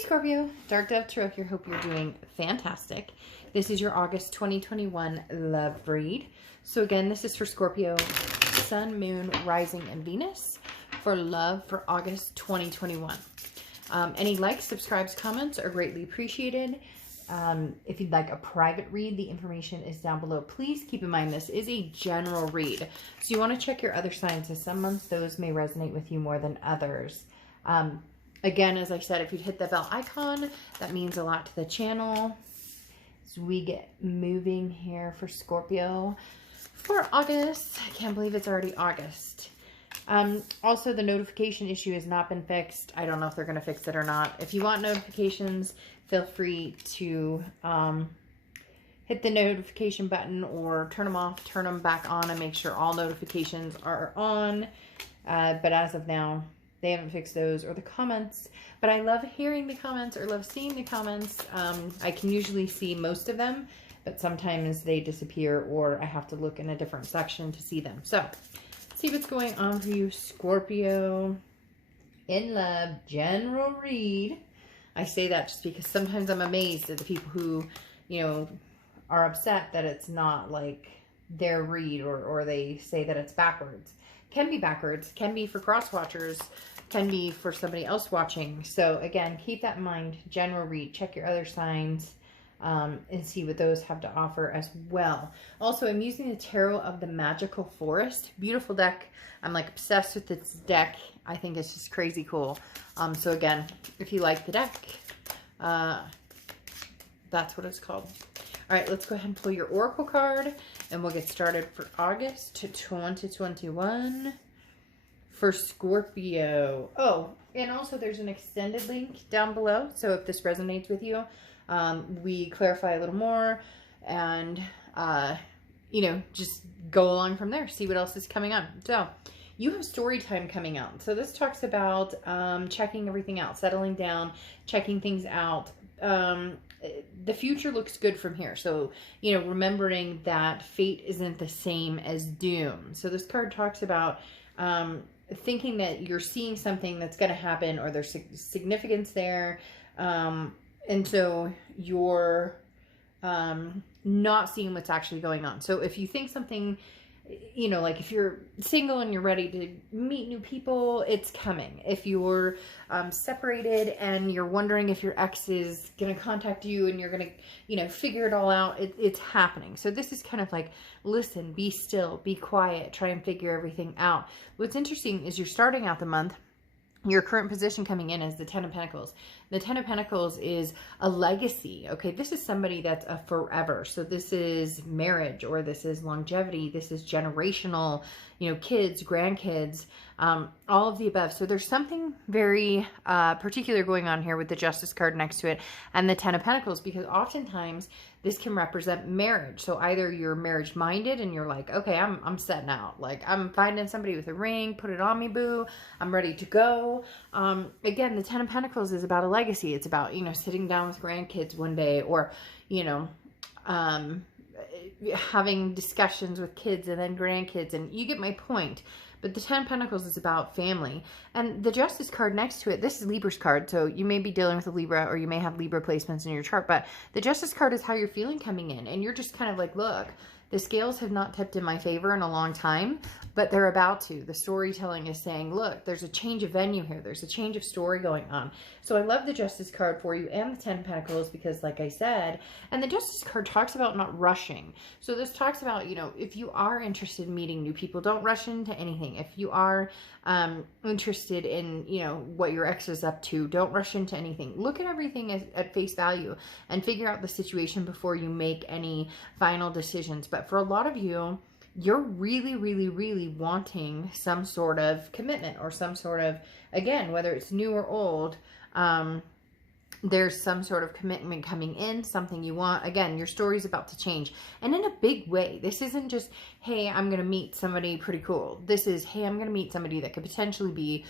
Scorpio, Dark Dove Tarot here. Hope you're doing fantastic. This is your August 2021 love read. So again, this is for Scorpio, Sun, Moon, Rising, and Venus for love for August 2021. Any likes, subscribes, comments are greatly appreciated. If you'd like a private read, the information is down below. Please keep in mind this is a general read. So you want to check your other signs, as some months those may resonate with you more than others. Again, as I said, if you'd hit the bell icon, that means a lot to the channel. So we get moving here for Scorpio for August. I can't believe it's already August. Also, the notification issue has not been fixed. I don't know if they're going to fix it or not. If you want notifications, feel free to hit the notification button or turn them off, turn them back on, and make sure all notifications are on. But as of now, they haven't fixed those or the comments. But I love hearing the comments or love seeing the comments. I can usually see most of them, but sometimes they disappear or I have to look in a different section to see them. So, see what's going on for you, Scorpio. In love, general read. I say that just because sometimes I'm amazed at the people who, you know, are upset that it's not like their read, or they say that it's backwards. Can be backwards, can be for cross watchers, can be for somebody else watching. So again, keep that in mind. General read, check your other signs and see what those have to offer as well. Also, I'm using the Tarot of the Magical Forest. Beautiful deck. I'm like obsessed with this deck. I think it's just crazy cool. So again, if you like the deck, that's what it's called. All right, let's go ahead and pull your Oracle card and we'll get started for August 2021 for Scorpio. Oh, and also there's an extended link down below. So if this resonates with you, we clarify a little more and, you know, just go along from there. See what else is coming up. So you have story time coming out. So this talks about checking everything out, settling down, checking things out. The future looks good from here. So, you know, remembering that fate isn't the same as doom. So this card talks about thinking that you're seeing something that's going to happen or there's significance there. And so you're not seeing what's actually going on. So if you think something, you know, like if you're single and you're ready to meet new people, it's coming. If you're separated and you're wondering if your ex is going to contact you and you're going to, you know, figure it all out, it's happening. So this is kind of like, listen, be still, be quiet, try and figure everything out. What's interesting is you're starting out the month. Your current position coming in is the Ten of Pentacles. The Ten of Pentacles is a legacy. Okay, this is somebody that's a forever. So this is marriage, or this is longevity. This is generational, you know, kids, grandkids, all of the above. So there's something very particular going on here with the Justice card next to it and the Ten of Pentacles, because oftentimes this can represent marriage. So either you're marriage minded and you're like, okay, I'm setting out. Like, I'm finding somebody with a ring, put it on me, boo. I'm ready to go. Again, the Ten of Pentacles is about a legacy. It's about, you know, sitting down with grandkids one day, or, you know, having discussions with kids and then grandkids, and you get my point. But the Ten of Pentacles is about family. And the Justice card next to it, this is Libra's card. So you may be dealing with a Libra, or you may have Libra placements in your chart. But the Justice card is how you're feeling coming in. And you're just kind of like, look, the scales have not tipped in my favor in a long time, but they're about to. The storytelling is saying, look, there's a change of venue here. There's a change of story going on. So I love the Justice card for you and the Ten of Pentacles because, like I said, and the Justice card talks about not rushing. So this talks about, you know, if you are interested in meeting new people, don't rush into anything. If you are interested in, you know, what your ex is up to, don't rush into anything. Look at everything at face value and figure out the situation before you make any final decisions. But for a lot of you, you're really, really, really wanting some sort of commitment or some sort of, again, whether it's new or old, there's some sort of commitment coming in, something you want. Again, your story's about to change, and in a big way. This isn't just, hey, I'm going to meet somebody pretty cool. This is, hey, I'm going to meet somebody that could potentially be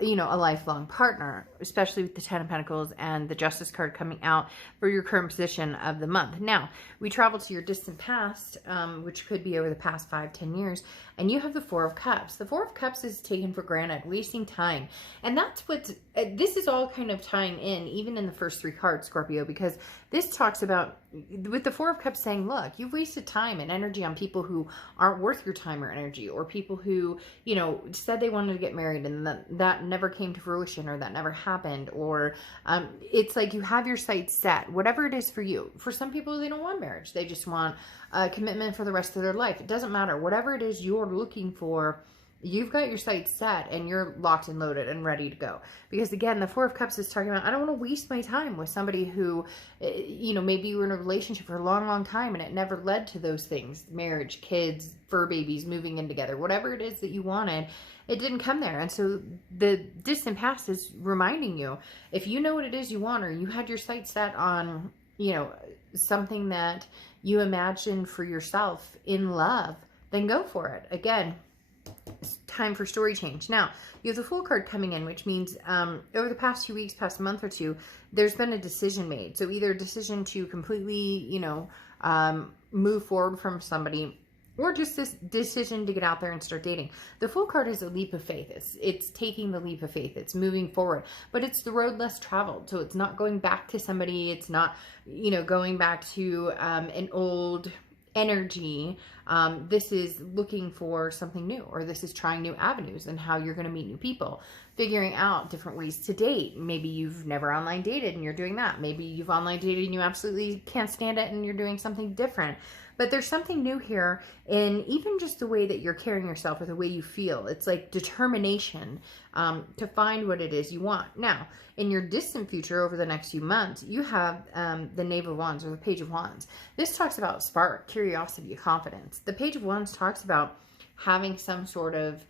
you know, a lifelong partner, especially with the Ten of Pentacles and the Justice card coming out for your current position of the month. Now, we travel to your distant past, which could be over the past 5-10 years, and you have the Four of Cups. The Four of Cups is taken for granted, wasting time. And that's what, this is all kind of tying in, even in the first 3 cards, Scorpio, because this talks about, with the Four of Cups saying, look, you've wasted time and energy on people who aren't worth your time or energy, or people who, you know, said they wanted to get married and that never came to fruition, or that never happened, or it's like you have your sights set, whatever it is for you. For some people, they don't want marriage. They just want a commitment for the rest of their life. It doesn't matter. Whatever it is you're looking for, you've got your sights set and you're locked and loaded and ready to go. Because again, the Four of Cups is talking about, I don't want to waste my time with somebody who, you know, maybe you were in a relationship for a long, long time and it never led to those things. Marriage, kids, fur babies, moving in together, whatever it is that you wanted, it didn't come there. And so the distant past is reminding you, if you know what it is you want, or you had your sights set on, you know, something that you imagined for yourself in love, then go for it. Again, it's time for story change. Now, you have the Fool card coming in, which means over the past 2 weeks, past month or two, there's been a decision made. So either a decision to completely, you know, move forward from somebody, or just this decision to get out there and start dating. The Fool card is a leap of faith. It's taking the leap of faith. It's moving forward, but it's the road less traveled. So it's not going back to somebody. It's not, you know, going back to an old energy. This is looking for something new, or this is trying new avenues and how you're going to meet new people, figuring out different ways to date. Maybe you've never online dated and you're doing that. Maybe you've online dated and you absolutely can't stand it and you're doing something different. But there's something new here in even just the way that you're carrying yourself, or the way you feel. It's like determination to find what it is you want. Now, in your distant future, over the next few months, you have the Knave of Wands, or the Page of Wands. This talks about spark, curiosity, confidence. The Page of Wands talks about having some sort of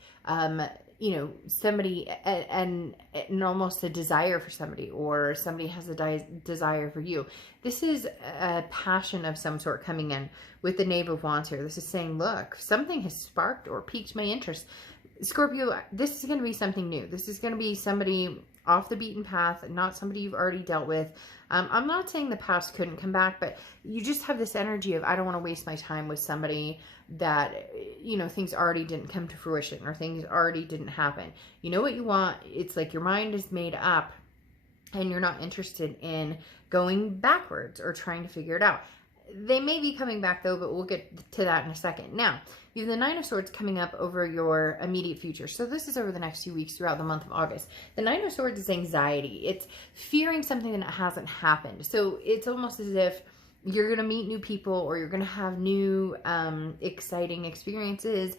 you know, somebody and almost a desire for somebody, or somebody has a desire for you. This is a passion of some sort coming in with the Knave of Wands here. This is saying, look, something has sparked or piqued my interest. Scorpio, this is going to be something new. This is going to be somebody off the beaten path, not somebody you've already dealt with. I'm not saying the past couldn't come back, but you just have this energy of, I don't want to waste my time with somebody that, you know, things already didn't come to fruition, or things already didn't happen. You know what you want. It's like your mind is made up and you're not interested in going backwards or trying to figure it out. They may be coming back though, but we'll get to that in a second. Now, you have the Nine of Swords coming up over your immediate future. So this is over the next few weeks throughout the month of August. The Nine of Swords is anxiety. It's fearing something that hasn't happened. So it's almost as if you're going to meet new people, or you're going to have new exciting experiences,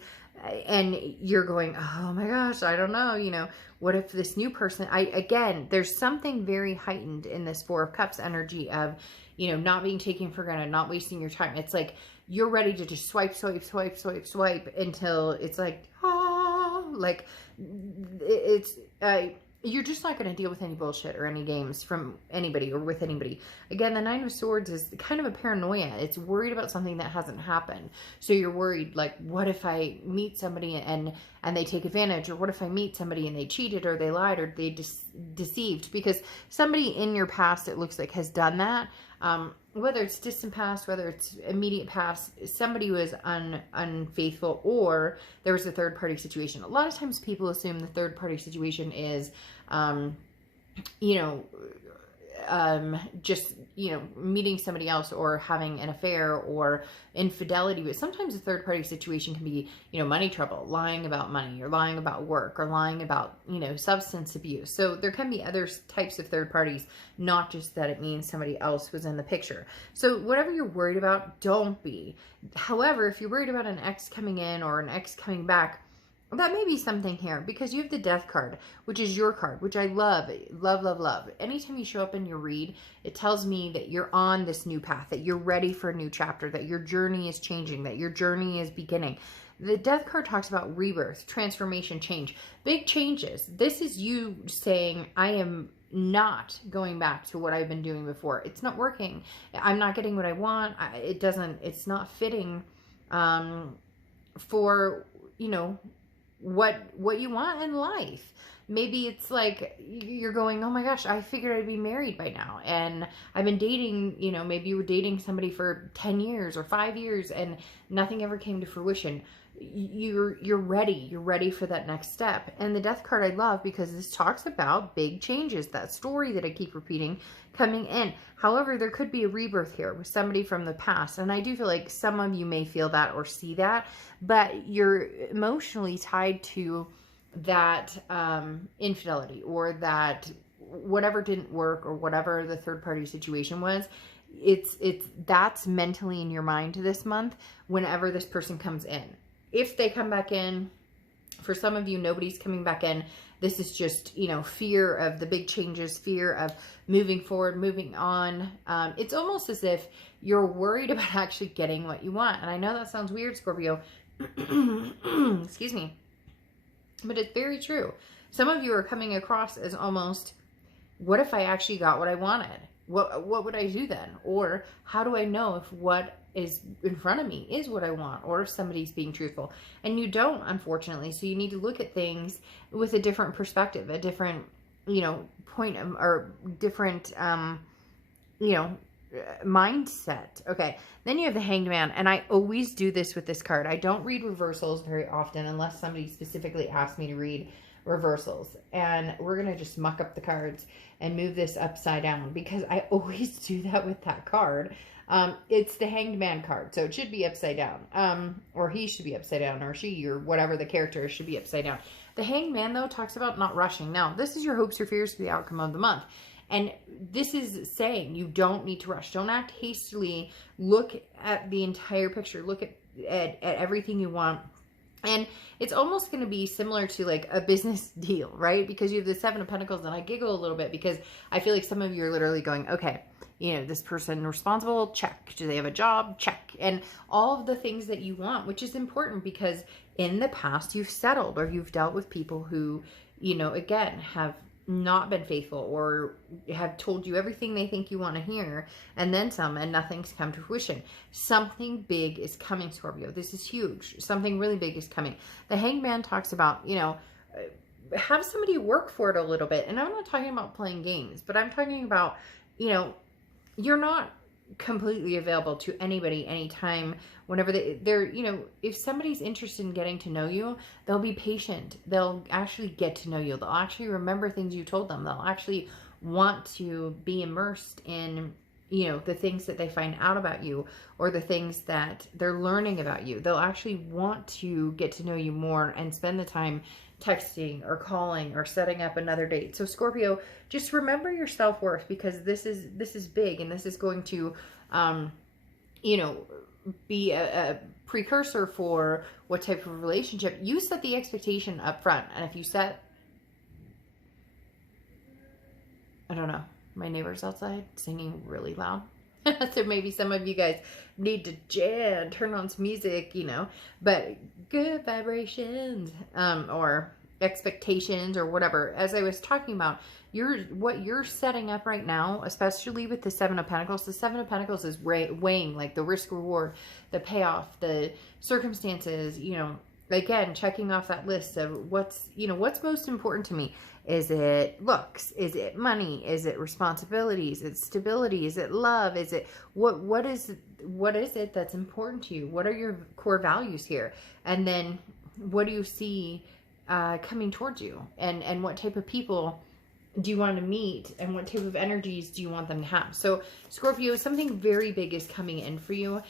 and you're going, oh my gosh, I don't know, you know, what if this new person, again, there's something very heightened in this Four of Cups energy of, you know, not being taken for granted, not wasting your time. It's like you're ready to just swipe until it's like, like it's, you're just not going to deal with any bullshit or any games from anybody or with anybody. Again, the Nine of Swords is kind of a paranoia. It's worried about something that hasn't happened. So you're worried, like, what if I meet somebody and they take advantage? Or what if I meet somebody and they cheated, or they lied, or they deceived? Because somebody in your past, it looks like, has done that. Whether it's distant past, whether it's immediate past, somebody was unfaithful, or there was a third-party situation. A lot of times people assume the third-party situation is, you know, just, you know, meeting somebody else or having an affair or infidelity. But sometimes a third-party situation can be, you know, money trouble, lying about money, or lying about work, or lying about, you know, substance abuse. So there can be other types of third parties, not just that it means somebody else was in the picture. So whatever you're worried about, don't be. However, if you're worried about an ex coming in or an ex coming back, that may be something here, because you have the Death card, which is your card, which I love, love, love, love. Anytime you show up in your read, it tells me that you're on this new path, that you're ready for a new chapter, that your journey is changing, that your journey is beginning. The Death card talks about rebirth, transformation, change, big changes. This is you saying, I am not going back to what I've been doing before. It's not working. I'm not getting what I want. It's not fitting for, you know, what you want in life. maybe it's like you're going, oh my gosh, I figured I'd be married by now. And I've been dating, you know, maybe you were dating somebody for 10 years or 5 years and nothing ever came to fruition. You're ready. You're ready for that next step. And the Death card I love because this talks about big changes, that story that I keep repeating coming in. However, there could be a rebirth here with somebody from the past. And I do feel like some of you may feel that or see that, but you're emotionally tied to that infidelity or that whatever didn't work or whatever the third party situation was. That's mentally in your mind this month whenever this person comes in. If they come back in, for some of you, nobody's coming back in. This is just, you know, fear of the big changes, fear of moving forward, moving on. It's almost as if you're worried about actually getting what you want. And I know that sounds weird, Scorpio. Excuse me. But it's very true. Some of you are coming across as almost, what if I actually got what I wanted? What would I do then? Or how do I know if what is in front of me is what I want, or if somebody's being truthful? And you don't, unfortunately. So you need to look at things with a different perspective, a different, you know, point of, or different, you know, mindset. Okay. Then you have the Hanged Man. And I always do this with this card. I don't read reversals very often unless somebody specifically asks me to read reversals. And we're going to just muck up the cards and move this upside down because I always do that with that card. It's the Hanged Man card, so it should be upside down. Or he should be upside down, or she, or whatever the character is, should be upside down. The Hanged Man, though, talks about not rushing. Now, this is your hopes or fears for the outcome of the month. And this is saying you don't need to rush. Don't act hastily. Look at the entire picture. Look at everything you want. And it's almost going to be similar to like a business deal, right? Because you have the Seven of Pentacles, and I giggle a little bit because I feel like some of you are literally going, okay, you know, this person responsible, check. Do they have a job? Check. And all of the things that you want, which is important because in the past you've settled or you've dealt with people who, you know, again, have not been faithful or have told you everything they think you want to hear and then some, and nothing's come to fruition. Something big is coming, Scorpio. This is huge. Something really big is coming. The Hanged Man talks about, you know, have somebody work for it a little bit. And I'm not talking about playing games, but I'm talking about, you know, you're not completely available to anybody anytime, whenever they're, you know, if somebody's interested in getting to know you, they'll be patient. They'll actually get to know you. They'll actually remember things you told them. They'll actually want to be immersed in, you know, the things that they find out about you or the things that they're learning about you. They'll actually want to get to know you more and spend the time texting or calling or setting up another date. So Scorpio, just remember your self-worth because this is big, and this is going to, you know, be a precursor for what type of relationship. You set the expectation up front. And if you set, I don't know, my neighbor's outside singing really loud. So maybe some of you guys need to jam, turn on some music, you know, but good vibrations, or expectations or whatever. As I was talking about, what you're setting up right now, especially with the Seven of Pentacles. The Seven of Pentacles is weighing like the risk reward, the payoff, the circumstances, you know, again, checking off that list of what's, you know, what's most important to me. Is it looks? Is it money? Is it responsibilities? Is it stability? Is it love? Is it what is it that's important to you? What are your core values here? And then what do you see coming towards you? And what type of people do you want to meet, and what type of energies do you want them to have? So Scorpio, something very big is coming in for you,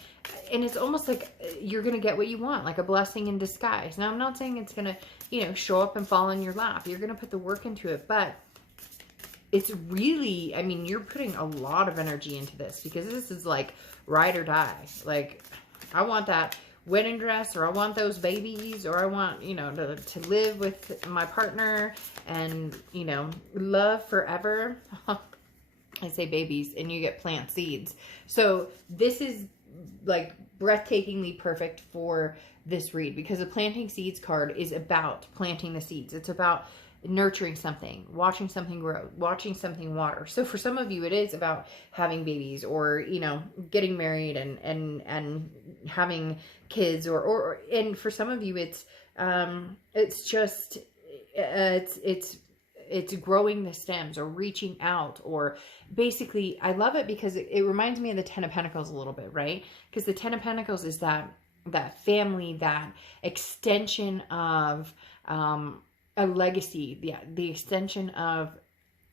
and it's almost like you're going to get what you want, like a blessing in disguise. Now, I'm not saying it's going to, you know, show up and fall in your lap. You're going to put the work into it, but it's really, I mean, you're putting a lot of energy into this because this is like ride or die. Like, I want that wedding dress, or I want those babies, or I want, you know, to live with my partner and, you know, love forever. I say babies and you get plant seeds. So this is like breathtakingly perfect for this read because the planting seeds card is about planting the seeds. It's about nurturing something, watching something grow, watching something water. So for some of you, it is about having babies, or, you know, getting married and having kids, or and for some of you, it's just, it's it's growing the stems or reaching out, or basically, I love it because it reminds me of the Ten of Pentacles a little bit, right? Because the Ten of Pentacles is that family, that extension of a legacy, the extension of,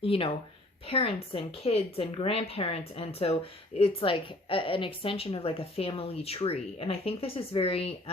you know, parents and kids and grandparents. And so it's like an extension of like a family tree. And I think this is very,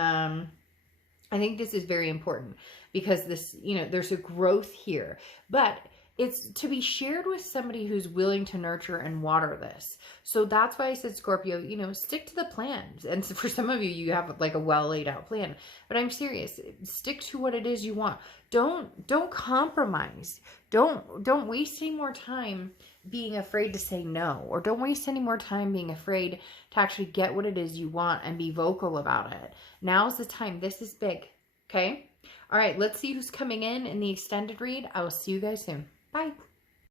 important because this, you know, there's a growth here, but it's to be shared with somebody who's willing to nurture and water this. So that's why I said, Scorpio, you know, stick to the plans. And for some of you, you have like a well laid out plan, but I'm serious. Stick to what it is you want. Don't compromise. Don't waste any more time being afraid to say no, or don't waste any more time being afraid to actually get what it is you want and be vocal about it. Now's the time. This is big. Okay. All right. Let's see who's coming in the extended read. I will see you guys soon. Bye.